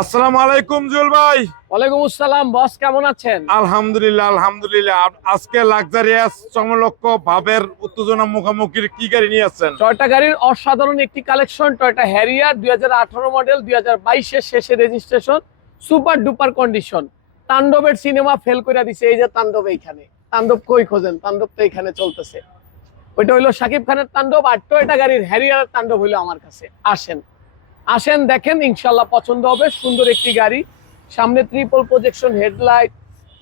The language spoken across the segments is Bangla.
আসসালামু আলাইকুম জুয়েল ভাই। ওয়ালাইকুম আসসালাম বস, কেমন আছেন? আলহামদুলিল্লাহ আলহামদুলিল্লাহ। আজকে লাক্সারিয়াস চমলক্ষ ভাবের উত্তেজনা মুখোমুখি কি গাড়ি নিয়ে আসছেন? টয়োটা গাড়ির অসাধারণ একটি কালেকশন, টয়োটা হ্যারিয়ার 2018 মডেল, 2022 এর শেষে রেজিস্ট্রেশন, সুপার ডুপার কন্ডিশন। তাণ্ডবের সিনেমা ফেল করে দিছে। এই যে তাণ্ডব, এইখানে তাণ্ডব কই খোঁজেন? তাণ্ডব তো এখানে চলতেছে। ওইটা হইলো শাকিব খানের তাণ্ডব, আর টয়োটা গাড়ির হ্যারিয়ারের তাণ্ডব হইলো আমার কাছে। আসেন আসেন দেখেন, ইনশাল্লাহ পছন্দ হবে। সুন্দর একটি গাড়ি, সামনে triple projection headlight,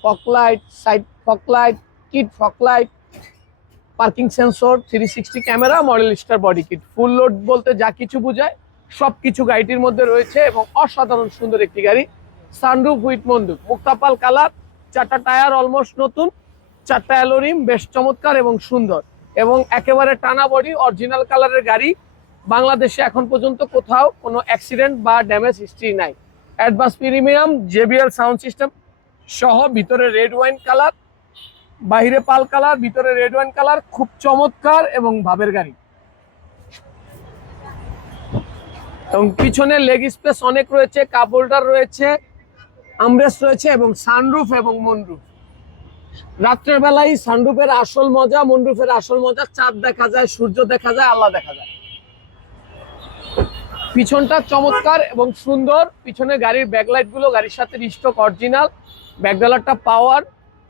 fog light, side fog light, kit fog light, parking sensor, 360 camera, model star body kit. Full load বলতে যা কিছু বোঝায় সবকিছু গাড়িটির মধ্যে রয়েছে এবং অসাধারণ সুন্দর একটি গাড়ি। সানরুফ উইথ মন্ডুপ, মুক্তাপাল কালার, 4টা টায়ার অলমোস্ট নতুন, 4টা অ্যালোরিম, বেশ চমৎকার এবং সুন্দর এবং একেবারে টানা বডি, অরিজিনাল কালারের গাড়ি। বাংলাদেশে এখন পর্যন্ত কোথাও কোনো অ্যাক্সিডেন্ট বা ড্যামেজ হিস্ট্রি নাই। Advance premium JBL sound system সহ, ভিতরে রেড ওয়াইন কালার, বাইরে পাল কালার, ভিতরে রেড ওয়াইন কালার, খুব চমৎকার এবং ভাবের গাড়ি। এবং পিছনে লেগ স্পেস অনেক রয়েছে, কাপ হোল্ডার রয়েছে, আমরেস্ট রয়েছে এবং সানরুফ এবং মনরুফ। রাত্রের বেলায় সানরুফের আসল মজা, মনরুফের আসল মজা। চাঁদ দেখা যায়, সূর্য দেখা যায়, আল্লাহ দেখা যায়। পিছনটা চমৎকার এবং সুন্দর। পিছনে গাড়ির ব্যাকলাইট গুলো গাড়ির সাথে স্টক অরিজিনাল। ব্যাকডালারটা পাওয়ার,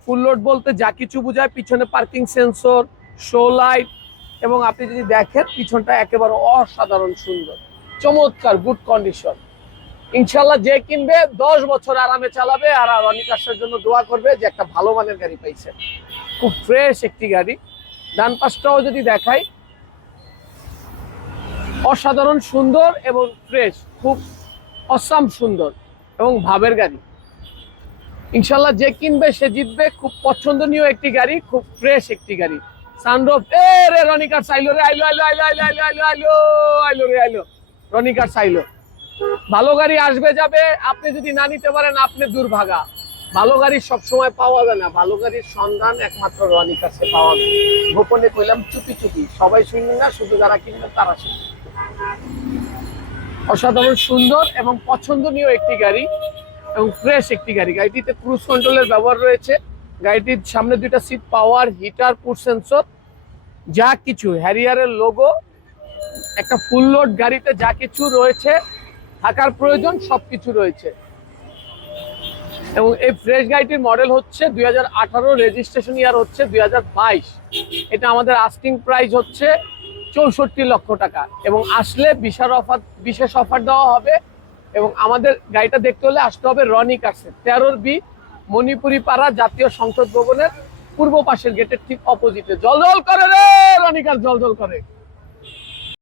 ফুল লোড বলতে যা কিছু বোঝায়। পিছনে পার্কিং সেন্সর, শো লাইট এবং আপনি যদি দেখেন পিছনটা একেবারে অসাধারণ সুন্দর, চমৎকার, গুড কন্ডিশন। ইনশাল্লাহ যে কিনবে 10 বছর আরামে চালাবে আর রনি কার্সের জন্য দোয়া করবে যে একটা ভালো মানের গাড়ি পাইছে। খুব ফ্রেশ একটি গাড়ি। ডান পাশটাও যদি দেখাই, অসাধারণ সুন্দর এবং ফ্রেশ, খুব অসাম সুন্দর এবং ভাবের গাড়ি। ইনশাল্লাহ যে কিনবে সে জিতবে। খুব পছন্দনীয় একটি গাড়ি, খুব ফ্রেশ একটি গাড়ি। সানরুফ, এ রে রনি কার্স আইলো রে, আইলো আইলো আইলো আইলো আইলো আইলো আইলো আইলো রে, আইলো রনি কার্স আইলো। ভালো গাড়ি আসবে যাবে, আপনি যদি না নিতে পারেন আপনি দুর্ভাগা। ভালো গাড়ি সবসময় পাওয়া যায় না, ভালো গাড়ির সন্ধান একমাত্র রনি কার্সে পাওয়া যায়। গোপনে কইলাম, চুপি চুপি, সবাই শুনবে না, শুধু যারা কিনবে তারা শুনবে। অসাধারণ সুন্দর এবং পছন্দনীয় একটি গাড়ি এবং ফ্রেশ একটি গাড়ি। গাড়িটিতে ক্রুজ কন্ট্রোলের ব্যবহার রয়েছে। গাড়িটির সামনে 2টা seat power, heater, push sensor, যা কিছু হ্যারিয়ারের লোগো। একটা ফুল লোড গাড়িতে যা কিছু রয়েছে থাকার প্রয়োজন সবকিছু রয়েছে। এবং এই ফ্রেশ গাড়িটির মডেল হচ্ছে 2018, রেজিস্ট্রেশন ইয়ার হচ্ছে 2022। এটা আমাদের আস্কিং প্রাইস হচ্ছে 64 লক্ষ টাকা এবং আসলে বিশেষ অফার দেওয়া হবে। এবং আমাদের গাড়িটা দেখতে হলে আসতে হবে রনি কার্সে, 13B মণিপুরি পাড়া, জাতীয় সংসদ ভবনের পূর্ব পাশের গেটের ঠিক অপোজিটে। জল জল করে রে রনি কার্স, জল জল করে।